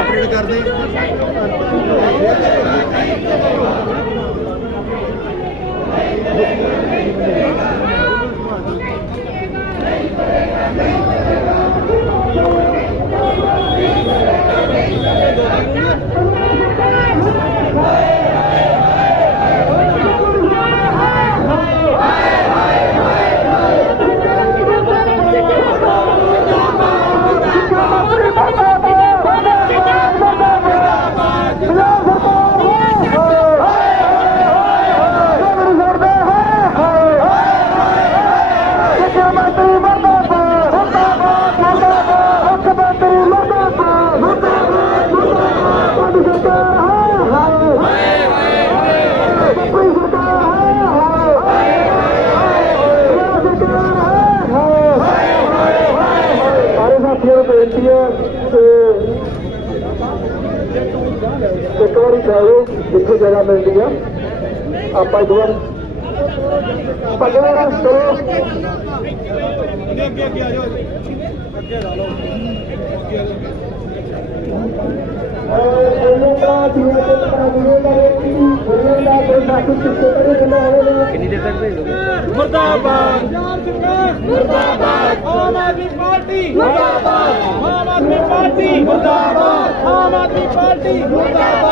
Update ਕਰਦੇ ਇੱਕ ਵਾਰੀ ਜਾਓ ਜਿੱਥੇ ਜਗ੍ਹਾ ਮਿਲਦੀ ਆ। ਆਪਾਂ ਇੱਕ ਵਾਰ ਪੱਗੜਾ ਕਰੋ ਅੱਗੇ ਅੱਗੇ ਅੱਗੇ ਆ ਜਾਓ ਅੱਗੇ ਲਾ ਲਓ ਅੱਗੇ ਆ ਜਾਓ ਕਿੰਨੀ ਦੇਰ ਤੱਕ ਭੇਜ ਦੋਗੇ ਮੁਰਦਾਬਾਦ ਆਮ ਆਦਮੀ ਪਾਰਟੀ ਮੁਰਦਾਬਾਦ। ਆਮ ਆਦਮੀ ਪਾਰਟੀ। ਮੁਰਦਾਬਾਦ। ਆਮ ਆਦਮੀ ਪਾਰਟੀ। ਮੁਰਦਾਬਾਦ।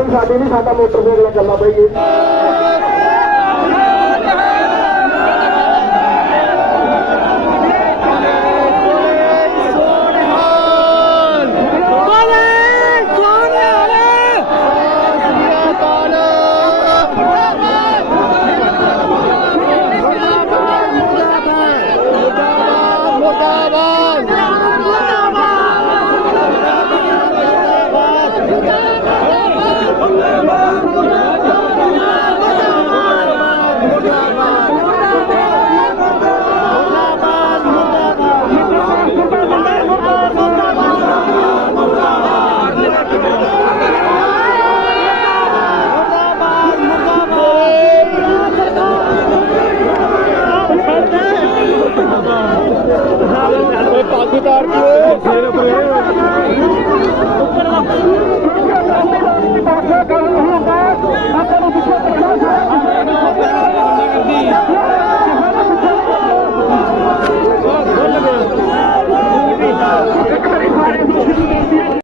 ਗੱਡੀ ਸਾਡੀ ਨਹੀਂ ਸਾਡਾ ਮੋਟਰਸਾਈਕਲ ਚੱਲਦਾ ਬਈ